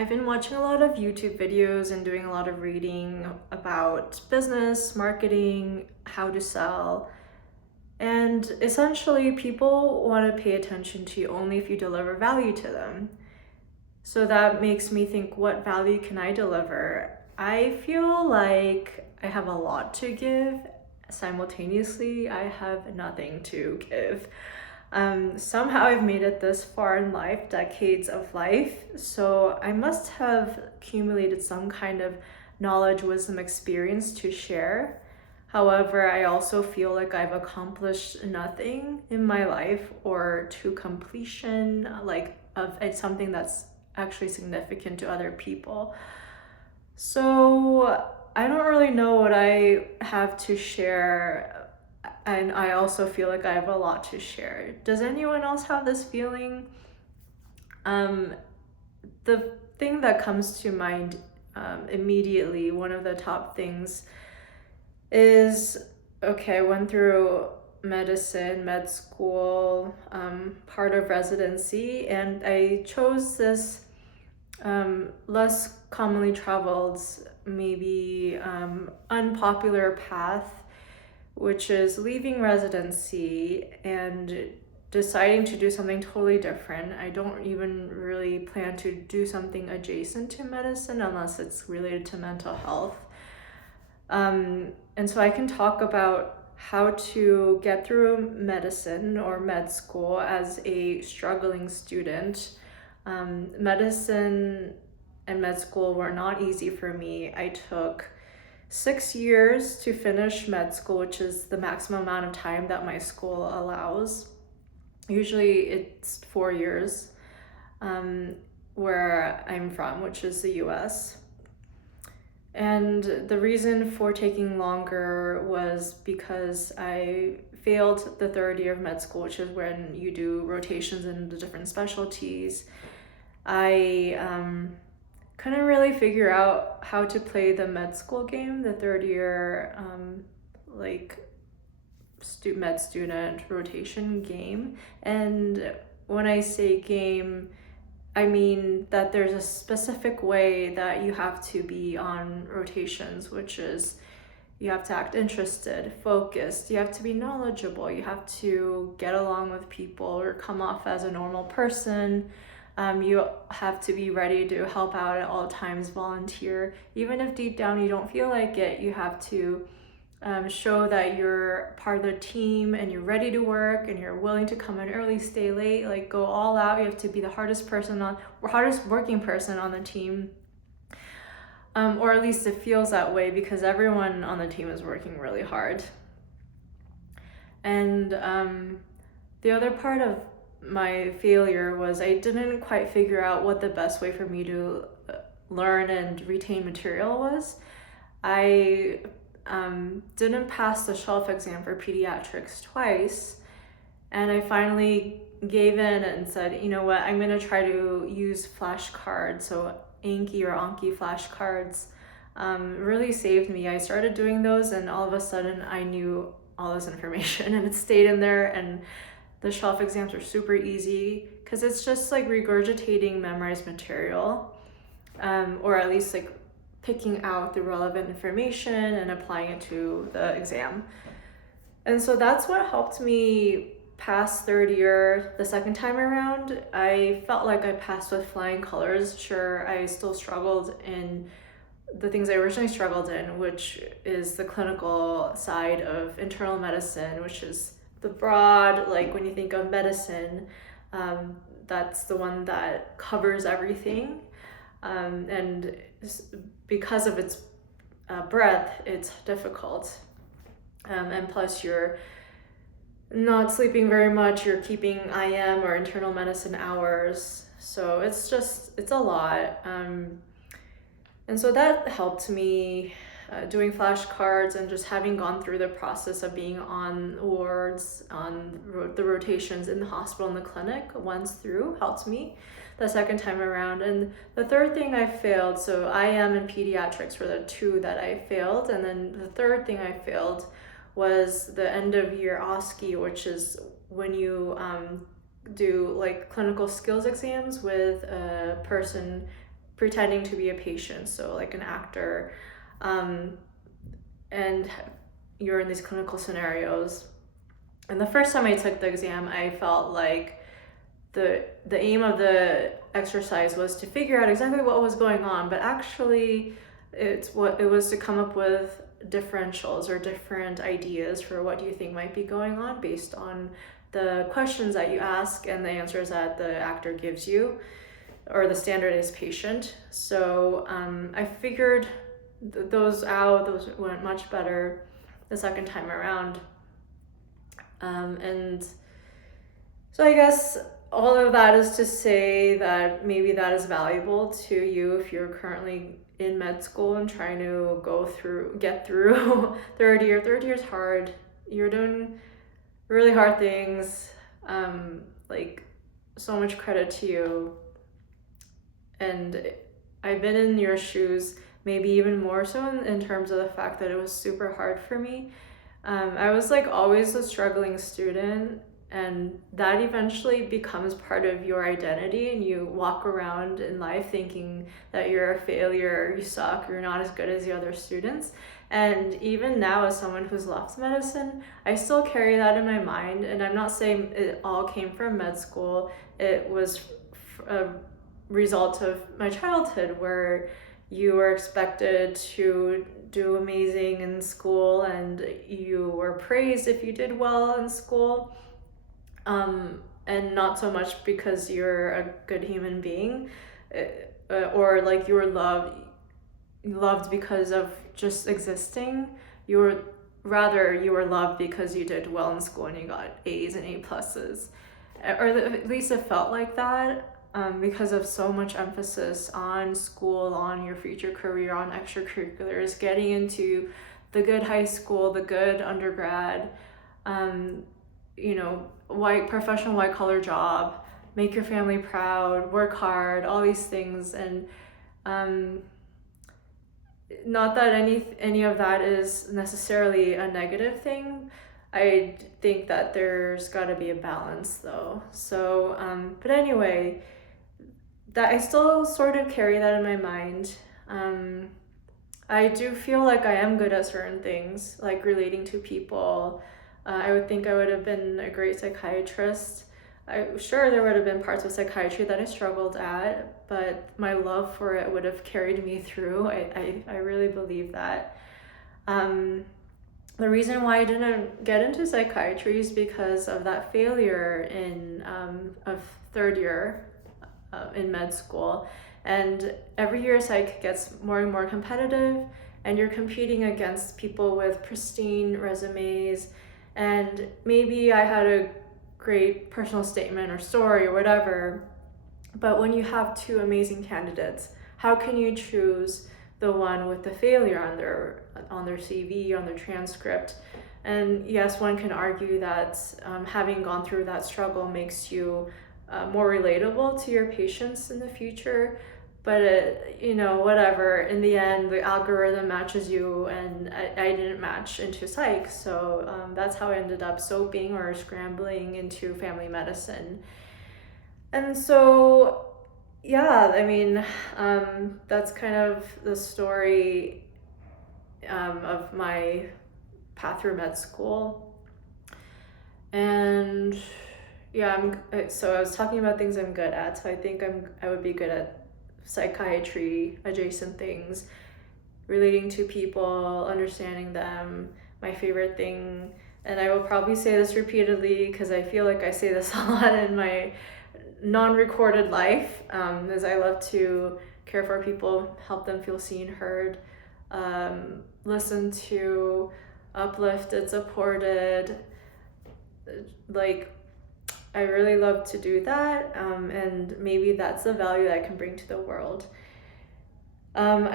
I've been watching a lot of YouTube videos and doing a lot of reading about business, marketing, how to sell. And essentially, people want to pay attention to you only if you deliver value to them. So that makes me think, what value can I deliver? I feel like I have a lot to give. Simultaneously, I have nothing to give. Somehow I've made it this far in life, decades of life, so I must have accumulated some kind of knowledge, wisdom, experience to share. However, I also feel like I've accomplished nothing in my life or to completion, like of something that's actually significant to other people. So I don't really know what I have to share, and I also feel like I have a lot to share. Does anyone else have this feeling? The thing that comes to mind immediately, one of the top things is, okay, I went through medicine, med school, part of residency, and I chose this less commonly traveled, maybe unpopular path, which is leaving residency and deciding to do something totally different. I don't even really plan to do something adjacent to medicine unless it's related to mental health. And so I can talk about how to get through medicine or med school as a struggling student. Medicine and med school were not easy for me. I took 6 years to finish med school, which is the maximum amount of time that my school allows. Usually it's 4 years, where I'm from, which is the US. And the reason for taking longer was because I failed the third year of med school, which is when you do rotations in the different specialties. I couldn't really figure out how to play the med school game, the third year med student rotation game. And when I say game, I mean that there's a specific way that you have to be on rotations, which is you have to act interested, focused, you have to be knowledgeable, you have to get along with people or come off as a normal person. You have to be ready to help out at all times, volunteer. Even if deep down you don't feel like it, you have to show that you're part of the team and you're ready to work and you're willing to come in early, stay late, like go all out. You have to be the hardest working person on the team. Or at least it feels that way because everyone on the team is working really hard. And the other part of my failure was I didn't quite figure out what the best way for me to learn and retain material was. I didn't pass the shelf exam for pediatrics twice, and I finally gave in and said, you know what, I'm going to try to use flashcards. So Anki or Anki flashcards really saved me. I started doing those and all of a sudden I knew all this information and it stayed in there, and the shelf exams are super easy because it's just like regurgitating memorized material, or at least like picking out the relevant information and applying it to the exam. And so that's what helped me pass third year the second time around. I felt like I passed with flying colors. Sure, I still struggled in the things I originally struggled in, which is the clinical side of internal medicine, which is the broad, like when you think of medicine, that's the one that covers everything. And because of its breadth, it's difficult. And plus you're not sleeping very much, you're keeping IM or internal medicine hours. So it's a lot. And so that helped me doing flashcards and just having gone through the process of being on wards, on the rotations in the hospital and the clinic once through, helped me the second time around. And the third thing I failed, so IM and pediatrics were the two that I failed, and then the third thing I failed was the end of year OSCE, which is when you do like clinical skills exams with a person pretending to be a patient, so like an actor, and you're in these clinical scenarios. And the first time I took the exam, I felt like the aim of the exercise was to figure out exactly what was going on, but actually it was to come up with differentials or different ideas for what you think might be going on based on the questions that you ask and the answers that the actor gives you, or the standardized patient. So I figured those out. Those went much better the second time around. And so I guess all of that is to say that maybe that is valuable to you if you're currently in med school and trying to get through third year. Third year is hard. You're doing really hard things. Like, so much credit to you. And I've been in your shoes, maybe even more so in terms of the fact that it was super hard for me. I was like always a struggling student, and that eventually becomes part of your identity, and you walk around in life thinking that you're a failure, you suck, you're not as good as the other students. And even now, as someone who's left medicine, I still carry that in my mind. And I'm not saying it all came from med school. It was a result of my childhood, where you were expected to do amazing in school and you were praised if you did well in school, and not so much because you're a good human being, or like you were loved because of just existing. You were loved because you did well in school and you got A's and A pluses, or at least it felt like that. Because of so much emphasis on school, on your future career, on extracurriculars, getting into the good high school, the good undergrad, professional white collar job, make your family proud, work hard, all these things. And not that any of that is necessarily a negative thing. I think that there's got to be a balance though. So, but anyway, that I still sort of carry that in my mind. I do feel like I am good at certain things, like relating to people. I would think I would have been a great psychiatrist. Sure, there would have been parts of psychiatry that I struggled at, but my love for it would have carried me through. I really believe that. The reason why I didn't get into psychiatry is because of that failure of third year in med school. And every year psych gets more and more competitive, and you're competing against people with pristine resumes, and maybe I had a great personal statement or story or whatever, but when you have two amazing candidates, how can you choose the one with the failure on their CV, on their transcript? And yes, one can argue that having gone through that struggle makes you more relatable to your patients in the future, but whatever. In the end, the algorithm matches you, and I didn't match into psych, so that's how I ended up soaping or scrambling into family medicine. And so, yeah, I mean, that's kind of the story of my path through med school. And yeah, so I was talking about things I'm good at. So I think I would be good at psychiatry adjacent things, relating to people, understanding them. My favorite thing, and I will probably say this repeatedly because I feel like I say this a lot in my non-recorded life, is I love to care for people, help them feel seen, heard, listen to, uplifted, supported. Like, I really love to do that, and maybe that's the value that I can bring to the world. I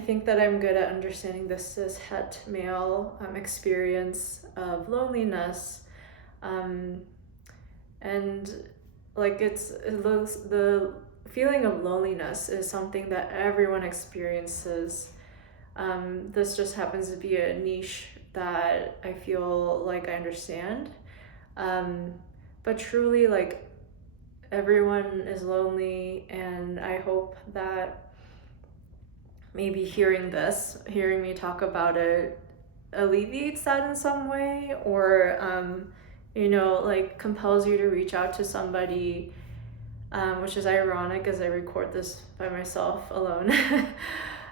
think that I'm good at understanding the cis-het male experience of loneliness, and like the feeling of loneliness is something that everyone experiences. This just happens to be a niche that I feel like I understand. But truly, like, everyone is lonely, and I hope that maybe hearing me talk about it alleviates that in some way, or like compels you to reach out to somebody, which is ironic as I record this by myself alone.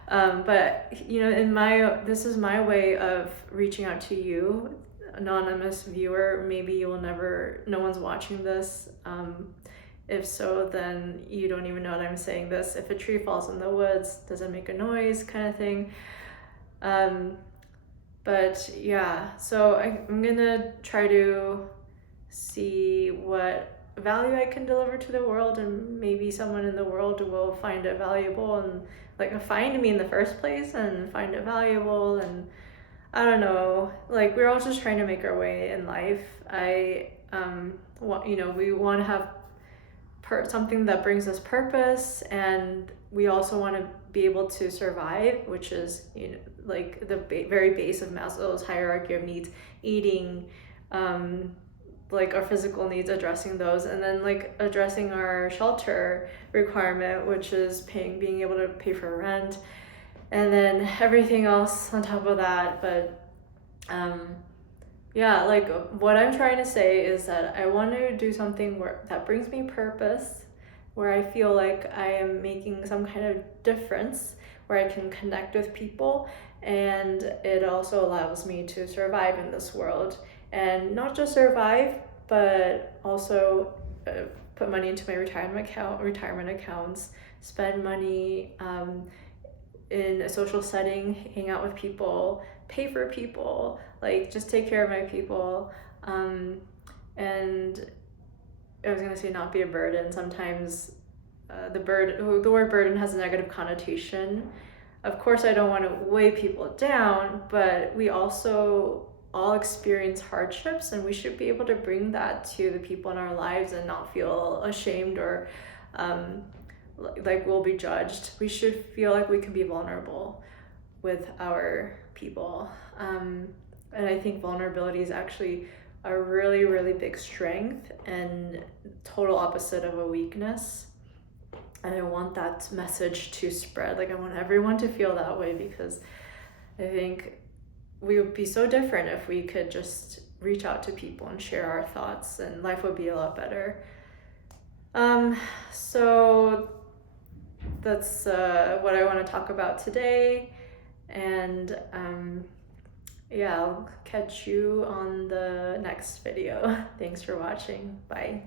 But this is my way of reaching out to you, anonymous viewer. Maybe no one's watching this. If so, then you don't even know that I'm saying this. If a tree falls in the woods, does it make a noise, kind of thing. But yeah, so I'm gonna try to see what value I can deliver to the world, and maybe someone in the world will find it valuable and like find me in the first place and find it valuable. And I don't know, like we're all just trying to make our way in life. We want to have something that brings us purpose, and we also want to be able to survive, which is like the very base of Maslow's hierarchy of needs: eating, like our physical needs, addressing those, and then like addressing our shelter requirement, which is being able to pay for rent, and then everything else on top of that. But yeah, like what I'm trying to say is that I want to do something that brings me purpose, where I feel like I am making some kind of difference, where I can connect with people, and it also allows me to survive in this world. And not just survive, but also put money into my retirement accounts, spend money in a social setting, hang out with people, pay for people, like just take care of my people. And I was gonna say not be a burden. Sometimes the word burden has a negative connotation. Of course, I don't want to weigh people down, but we also all experience hardships, and we should be able to bring that to the people in our lives and not feel ashamed or like we'll be judged. We should feel like we can be vulnerable with our people. And I think vulnerability is actually a really, really big strength and total opposite of a weakness. And I want that message to spread. Like I want everyone to feel that way, because I think we would be so different if we could just reach out to people and share our thoughts, and life would be a lot better. So that's what I want to talk about today. And yeah, I'll catch you on the next video. Thanks for watching. Bye.